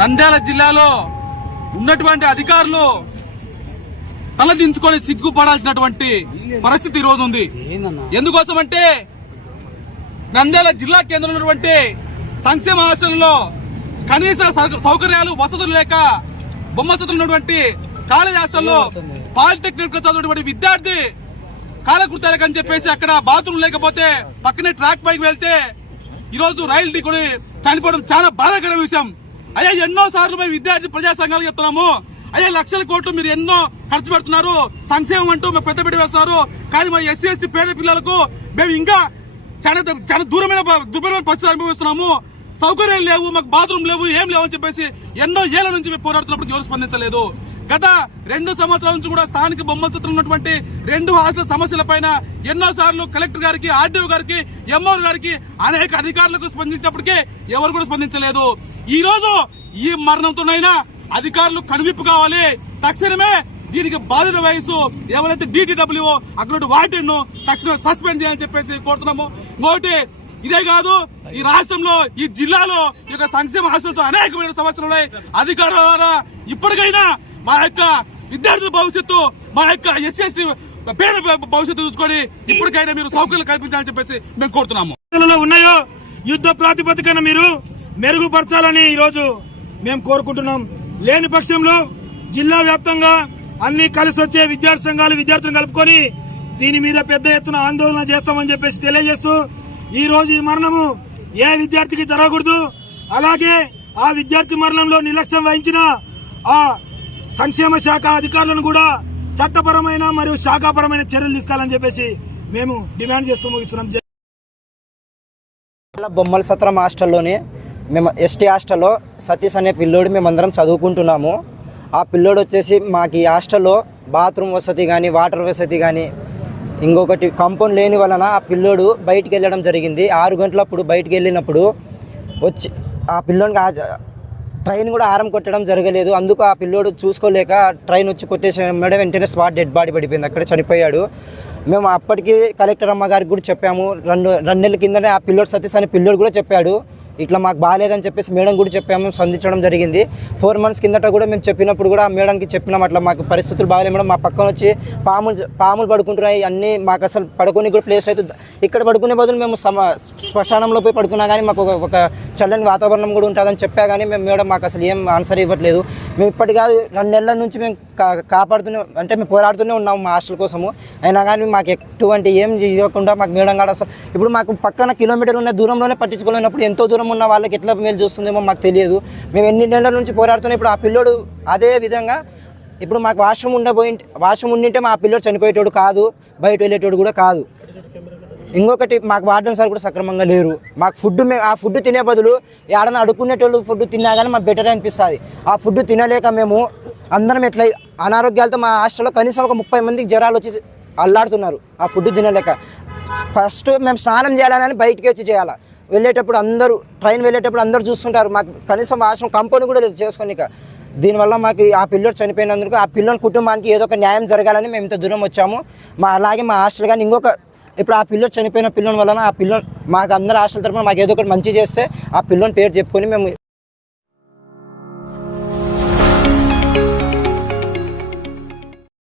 నంద్యాల జిల్లాలో ఉన్నటువంటి అధికారులు తలదించుకొని సిగ్గుపడాల్సినటువంటి పరిస్థితి ఈ రోజు ఉంది. ఎందుకోసం అంటే నంద్యాల జిల్లా కేంద్రంలో ఉన్నటువంటి సంక్షేమ హాస్టల్లో కనీస సౌకర్యాలు వసతులు లేక బొమ్మచతులు ఉన్నటువంటి కాలేజ్ హాస్టల్లో పాలిటెక్నిక్ చదివినటువంటి విద్యార్థి కాలకృత్యాలకని చెప్పేసి అక్కడ బాత్రూమ్ లేకపోతే పక్కనే ట్రాక్ పైకి వెళ్తే ఈరోజు రైలు ఢీకొని చనిపోవడం చాలా బాధాకరమైన విషయం. అయ్యా ఎన్నో సార్లు మేము విద్యార్థి ప్రజా సంఘాలు చెప్తున్నాము, అయ్యా లక్షల కోట్లు మీరు ఎన్నో ఖర్చు పెడుతున్నారు, సంక్షేమం అంటూ మేము పెద్దపెట్టి వేస్తున్నారు, కానీ మా ఎస్సీ ఎస్టీ పేద పిల్లలకు మేము ఇంకా చాలా దూరమైన పరిస్థితి అనుభవిస్తున్నాము, సౌకర్యాలు లేవు, మాకు బాత్రూమ్ లేవు, ఏం లేవు అని చెప్పేసి ఎన్నో ఏళ్ల నుంచి మేము పోరాడుతున్నప్పుడు ఎవరు స్పందించలేదు. గత 2 సంవత్సరాల నుంచి కూడా స్థానిక బొమ్మచత్రం ఉన్నటువంటి 2 హాస్టల్ సమస్యల పైన ఎన్నో సార్లు కలెక్టర్ గారికి, ఆర్డీఓ గారికి, ఎంఆర్ గారికి అనేక అధికారులకు స్పందించినప్పటికీ ఎవరు కూడా స్పందించలేదు. ఈ రోజు ఈ మరణంతోనైనా అధికారులు కనువిప్పు కావాలి. తక్షణమే దీనికి బాధ్యత వయసు ఎవరైతే DTWO అక్కడ వాటిని తక్షణమే సస్పెండ్ చేయాలని చెప్పేసి కోరుతున్నాము. ఇంకోటి ఇదే కాదు, ఈ రాష్ట్రంలో ఈ జిల్లాలో ఈ యొక్క సంక్షేమ హాస్టల్స్ అనేకమైన సమస్యలు ఉన్నాయి. అధికారుల ద్వారా ఇప్పటికైనా మా యొక్క విద్యార్థుల భవిష్యత్తు, మా యొక్క ఎస్సీ పేద భవిష్యత్తు చూసుకొని ఇప్పటికైనా మీరు సౌకర్యాలు కల్పించాలని చెప్పేసి మేము కోరుతున్నాము. ఉన్నాయో యుద్ధ ప్రాతిపదికన మీరు మెరుగుపరచాలని ఈరోజు మేము కోరుకుంటున్నాం. లేని పక్షంలో జిల్లా వ్యాప్తంగా అన్ని కలిసి వచ్చే విద్యార్థి సంఘాలు విద్యార్థులను కలుపుకొని దీని మీద పెద్ద ఎత్తున ఆందోళన చేస్తామని చెప్పేసి తెలియజేస్తూ ఈ రోజు ఈ మరణము ఏ విద్యార్థికి జరగకూడదు, అలాగే ఆ విద్యార్థి మరణంలో నిర్లక్ష్యం వహించిన ఆ సంక్షేమ శాఖ అధికారులను కూడా చట్టపరమైన మరియు శాఖాపరమైన చర్యలు తీసుకోవాలని చెప్పేసి మేము డిమాండ్ చేస్తూ ముగిస్తున్నాం. బొమ్మల సత్రం హాస్టల్లోని మేము ఎస్టీ హాస్టల్లో సతీష్ అనే పిల్లోడు మేమందరం చదువుకుంటున్నాము. ఆ పిల్లోడు వచ్చేసి మాకు ఈ హాస్టల్లో బాత్రూమ్ వసతి కానీ వాటర్ వసతి కానీ ఇంకొకటి కాంపౌండ్ లేని వలన ఆ పిల్లోడు బయటికి వెళ్ళడం జరిగింది. 6 గంటలప్పుడు బయటికి వెళ్ళినప్పుడు వచ్చి ఆ పిల్లోడికి ట్రైన్ కూడా ఆరం కొట్టడం జరగలేదు. అందుకు ఆ పిల్లోడు చూసుకోలేక ట్రైన్ వచ్చి కొట్టేసి వెంటనే స్పాట్ డెడ్ బాడీ పడిపోయింది, అక్కడ చనిపోయాడు. మేము అప్పటికి కలెక్టర్ అమ్మ గారికి కూడా చెప్పాము. రెండు నెలల కిందనే ఆ పిల్లోడు సతీష్ అనే పిల్లోడు కూడా చెప్పాడు, ఇట్లా మాకు బాగాలేదని చెప్పేసి మేడం కూడా చెప్పాము, స్పందించడం జరిగింది. 4 months కిందట కూడా మేము చెప్పినప్పుడు కూడా ఆ మేడంకి చెప్పినాం, అట్లా మాకు పరిస్థితులు బాగాలేదు మేడం, మా పక్కన వచ్చి పాములు పడుకుంటున్నాయి, అన్నీ మాకు అసలు పడుకునే కూడా ప్లేస్ అవుతుంది, ఇక్కడ పడుకునే బదులు మేము శ్మశానంలో పోయి పడుకున్నా కానీ మాకు ఒక చల్లని వాతావరణం కూడా ఉంటుందని చెప్పా. కానీ మేము మేడం మాకు అసలు ఏం ఆన్సర్ ఇవ్వట్లేదు. మేము ఇప్పటి కాదు 2 నెలల నుంచి మేము మేము పోరాడుతూనే ఉన్నాము మా హాస్టల్ కోసము. అయినా కానీ మాకు ఎటువంటి ఏం ఇవ్వకుండా మాకు మేడం కూడా అసలు ఇప్పుడు మాకు పక్కన కిలోమీటర్ ఉన్న దూరంలోనే పట్టించుకోలేనప్పుడు ఎంతో దూరం ఉన్న వాళ్ళకి ఎట్లా మేలు చూస్తుందేమో మాకు తెలియదు. మేము ఎన్ని నెలల నుంచి పోరాడుతున్నాం. ఇప్పుడు ఆ పిల్లోడు అదే విధంగా ఇప్పుడు మాకు వాష్రూమ్ ఉండింటే మా పిల్లోడు చనిపోయేటోడు కాదు, బయట వెళ్ళేటోడు కూడా కాదు. ఇంకొకటి మాకు వార్డెన్ సార్ కూడా సక్రమంగా లేరు. మాకు ఆ ఫుడ్ తినే బదులు ఏడన్నా అడుక్కునేటోళ్ళు ఫుడ్ తిన్నా కానీ మాకు బెటర్ అనిపిస్తుంది. ఆ ఫుడ్ తినలేక మేము అందరం ఎట్లా అనారోగ్యాలతో మా హాస్టల్లో కనీసం ఒక 30 మందికి జ్వరాలు వచ్చి అల్లాడుతున్నారు ఆ ఫుడ్ తినలేక. ఫస్ట్ మేము స్నానం చేయాలని బయటికి వచ్చి చేయాలి. వెళ్ళేటప్పుడు ట్రైన్ వెళ్ళేటప్పుడు అందరూ చూస్తుంటారు, మాకు కనీసం వాష్రూమ్ కంపౌండ్ కూడా లేదు చేసుకోనిక. దీనివల్ల మాకు ఆ పిల్లోడు చనిపోయినందుకు ఆ పిల్లోని కుటుంబానికి ఏదో ఒక న్యాయం జరగాలని మేము ఇంత దూరం వచ్చాము. అలాగే మా హాస్టల్ కానీ ఇప్పుడు ఆ పిల్లోడు చనిపోయిన పిల్లోని వలన ఆ పిల్లోని మాకు అందరు హాస్టల్ తరఫున మాకు ఏదో ఒకటి మంచి చేస్తే ఆ పిల్లోని పేరు చెప్పుకొని మేము